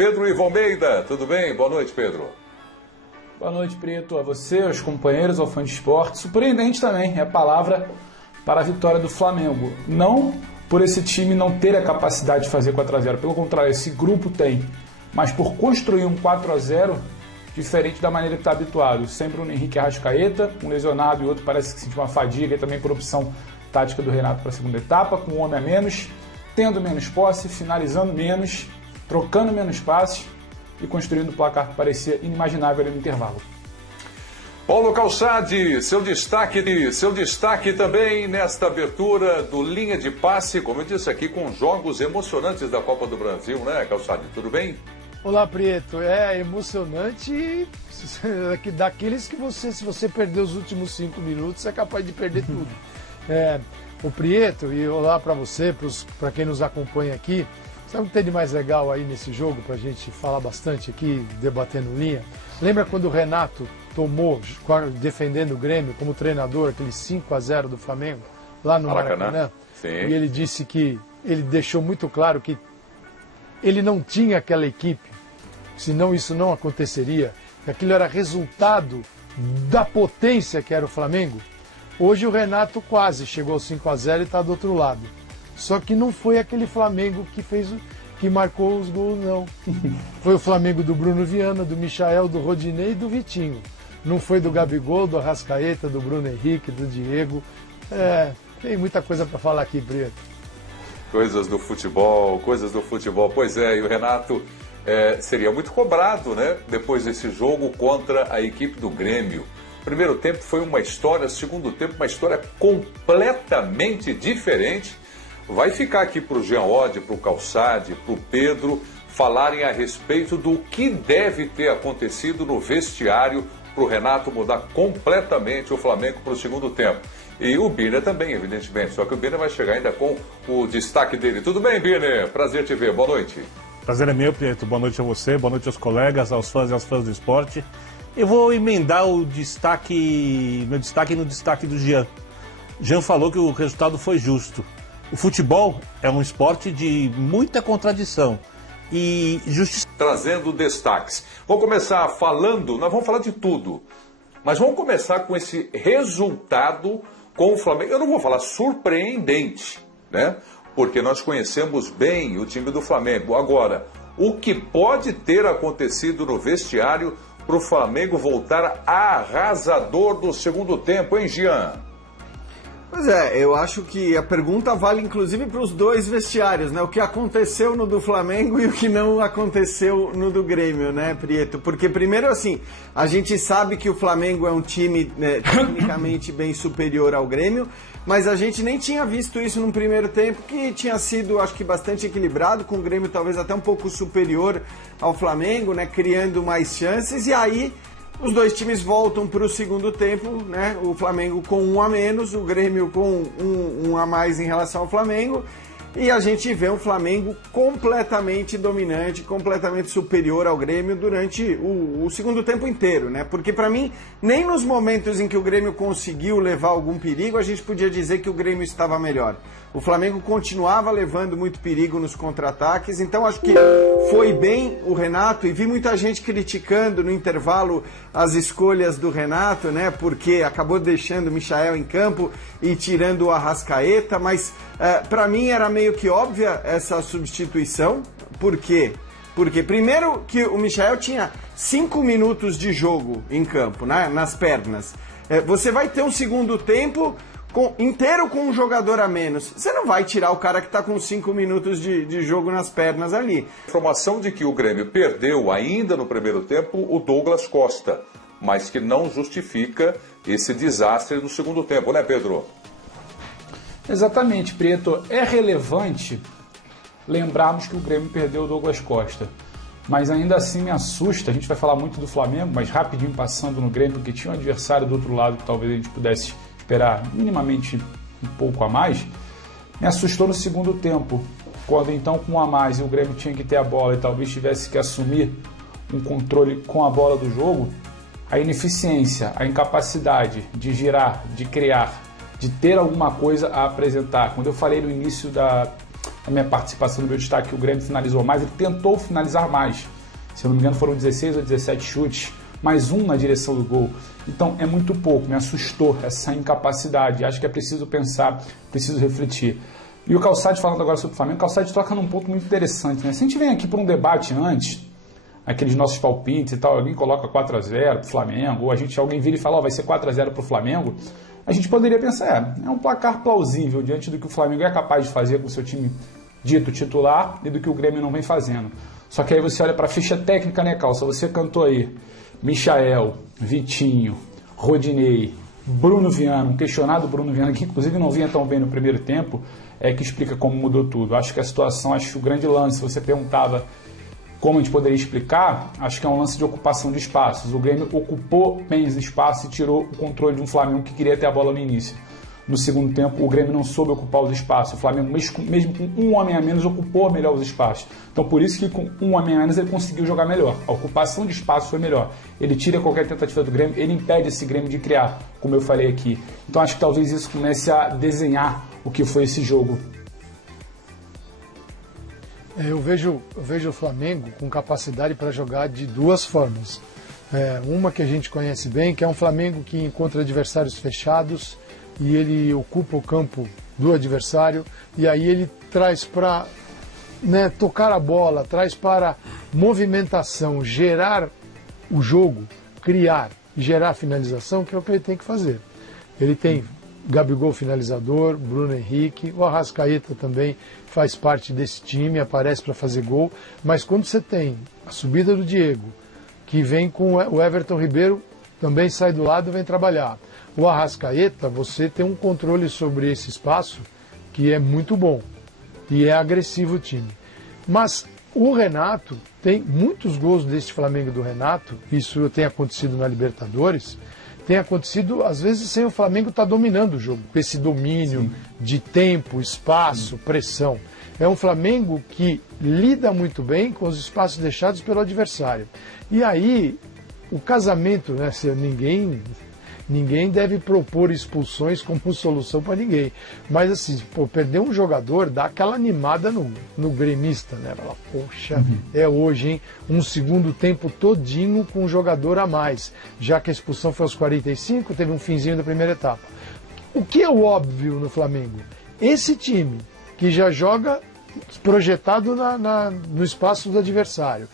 Pedro Ivo Almeida, tudo bem? Boa noite, Pedro. Boa noite, Preto, a você, aos companheiros, ao fã de esporte. Surpreendente também é a palavra para a vitória do Flamengo. Não por esse time não ter a capacidade de fazer 4-0, pelo contrário, esse grupo tem, mas por construir um 4-0 diferente da maneira que está habituado. Sempre um Henrique Arrascaeta, um lesionado e outro parece que sentiu uma fadiga, e também por opção tática do Renato para a segunda etapa, com um homem a menos, tendo menos posse, finalizando menos, trocando menos passes e construindo um placar que parecia inimaginável ali no intervalo. Paulo Calçade, seu destaque também nesta abertura do Linha de Passe, como eu disse aqui, com jogos emocionantes da Copa do Brasil, né, Calçade? Tudo bem? Olá, Preto. É emocionante daqueles que se você perder os últimos 5 minutos, é capaz de perder tudo. O Prieto, e olá para você, para quem nos acompanha aqui. Sabe o que tem de mais legal aí nesse jogo, para a gente falar bastante aqui, debatendo linha? Lembra quando o Renato tomou, defendendo o Grêmio como treinador, aquele 5-0 do Flamengo, lá no Maracanã? Sim. E ele disse que, ele deixou muito claro que ele não tinha aquela equipe, senão isso não aconteceria, que aquilo era resultado da potência que era o Flamengo. Hoje o Renato quase chegou ao 5-0 e está do outro lado. Só que não foi aquele Flamengo que marcou os gols, não. Foi o Flamengo do Bruno Viana, do Michael, do Rodinei e do Vitinho. Não foi do Gabigol, do Arrascaeta, do Bruno Henrique, do Diego. Tem muita coisa para falar aqui, Preto. Coisas do futebol. Pois é, e o Renato seria muito cobrado, né? Depois desse jogo contra a equipe do Grêmio. Primeiro tempo foi uma história, segundo tempo uma história completamente diferente. Vai ficar aqui para o Jean Oddi, para o Calçade, para o Pedro falarem a respeito do que deve ter acontecido no vestiário para o Renato mudar completamente o Flamengo para o segundo tempo. E o Birner também, evidentemente, só que o Birner vai chegar ainda com o destaque dele. Tudo bem, Birner? Prazer te ver, boa noite. Prazer é meu, Prieto. Boa noite a você, boa noite aos colegas, aos fãs e às fãs do esporte. Eu vou emendar meu destaque no destaque do Jean. Jean falou que o resultado foi justo. O futebol é um esporte de muita contradição e justiça. Trazendo destaques. Vamos começar falando, nós vamos falar de tudo, mas vamos começar com esse resultado com o Flamengo. Eu não vou falar surpreendente, né? Porque nós conhecemos bem o time do Flamengo. Agora, o que pode ter acontecido no vestiário para o Flamengo voltar arrasador do segundo tempo, hein, Jean? Pois é, eu acho que a pergunta vale inclusive para os dois vestiários, né? O que aconteceu no do Flamengo e o que não aconteceu no do Grêmio, né, Prieto? Porque primeiro, assim, a gente sabe que o Flamengo é um time tecnicamente bem superior ao Grêmio, mas a gente nem tinha visto isso no primeiro tempo, que tinha sido, acho que, bastante equilibrado, com o Grêmio talvez até um pouco superior ao Flamengo, né? Criando mais chances, e aí os dois times voltam para o segundo tempo, né? O Flamengo com um a menos, o Grêmio com um a mais em relação ao Flamengo. E a gente vê um Flamengo completamente dominante, completamente superior ao Grêmio durante o segundo tempo inteiro, né? Porque para mim, nem nos momentos em que o Grêmio conseguiu levar algum perigo, a gente podia dizer que o Grêmio estava melhor. O Flamengo continuava levando muito perigo nos contra-ataques, então acho que foi bem o Renato, e vi muita gente criticando no intervalo as escolhas do Renato, né? Porque acabou deixando o Michael em campo e tirando o Arrascaeta, mas para mim era meio que óbvia essa substituição. Por quê? Porque primeiro que o Michael tinha 5 minutos de jogo em campo, né? Nas pernas. Você vai ter um segundo tempo inteiro com um jogador a menos. Você não vai tirar o cara que está com 5 minutos de jogo nas pernas ali. Informação de que o Grêmio perdeu ainda no primeiro tempo o Douglas Costa, mas que não justifica esse desastre no segundo tempo, né, Pedro? Exatamente, Preto. É relevante lembrarmos que o Grêmio perdeu o Douglas Costa, mas ainda assim me assusta. A gente vai falar muito do Flamengo, mas rapidinho passando no Grêmio, porque tinha um adversário do outro lado que talvez a gente pudesse esperar minimamente um pouco a mais. Me assustou no segundo tempo, quando então com um a mais e o Grêmio tinha que ter a bola e talvez tivesse que assumir um controle com a bola do jogo, a ineficiência, a incapacidade de girar, de criar, de ter alguma coisa a apresentar. Quando eu falei no início a minha participação, no meu destaque, que o Grêmio finalizou mais, ele tentou finalizar mais. Se eu não me engano, foram 16 ou 17 chutes, mais um na direção do gol. Então é muito pouco, me assustou essa incapacidade. Acho que é preciso pensar, preciso refletir. E o Calçade, falando agora sobre o Flamengo, o Calçade toca num ponto muito interessante, né? Se a gente vem aqui para um debate antes, aqueles nossos palpites e tal, alguém coloca 4-0 pro Flamengo, ou alguém vira e fala, vai ser 4-0 pro Flamengo, a gente poderia pensar, é um placar plausível diante do que o Flamengo é capaz de fazer com o seu time dito titular e do que o Grêmio não vem fazendo. Só que aí você olha para a ficha técnica, né, Calça? Você cantou aí Michael, Vitinho, Rodinei, Bruno Viana, um questionado Bruno Viana, que inclusive não vinha tão bem no primeiro tempo, que explica como mudou tudo. Acho que a situação, acho que o grande lance, você perguntava como a gente poderia explicar, acho que é um lance de ocupação de espaços. O Grêmio ocupou bem os espaços e tirou o controle de um Flamengo que queria ter a bola no início. No segundo tempo, o Grêmio não soube ocupar os espaços. O Flamengo, mesmo com um homem a menos, ocupou melhor os espaços. Então, por isso que com um homem a menos ele conseguiu jogar melhor. A ocupação de espaço foi melhor. Ele tira qualquer tentativa do Grêmio, ele impede esse Grêmio de criar, como eu falei aqui. Então, acho que talvez isso comece a desenhar o que foi esse jogo. Eu vejo o Flamengo com capacidade para jogar de duas formas. Uma que a gente conhece bem, que é um Flamengo que encontra adversários fechados e ele ocupa o campo do adversário e aí ele traz para tocar a bola, traz para movimentação, gerar o jogo, criar e gerar finalização, que é o que ele tem que fazer. Ele tem Gabigol finalizador, Bruno Henrique, o Arrascaeta também faz parte desse time, aparece para fazer gol, mas quando você tem a subida do Diego, que vem com o Everton Ribeiro, também sai do lado e vem trabalhar. O Arrascaeta, você tem um controle sobre esse espaço que é muito bom e é agressivo o time. Mas o Renato tem muitos gols deste Flamengo do Renato, isso tem acontecido na Libertadores, tem acontecido às vezes sem o Flamengo estar dominando o jogo, com esse domínio de tempo, espaço, pressão. É um Flamengo que lida muito bem com os espaços deixados pelo adversário. E aí, o casamento, ninguém deve propor expulsões como solução para ninguém. Mas assim, perder um jogador dá aquela animada no gremista, né? Fala, poxa, é hoje, hein? Um segundo tempo todinho com um jogador a mais. Já que a expulsão foi aos 45, teve um finzinho da primeira etapa. O que é o óbvio no Flamengo? Esse time que já joga projetado no espaço do adversário,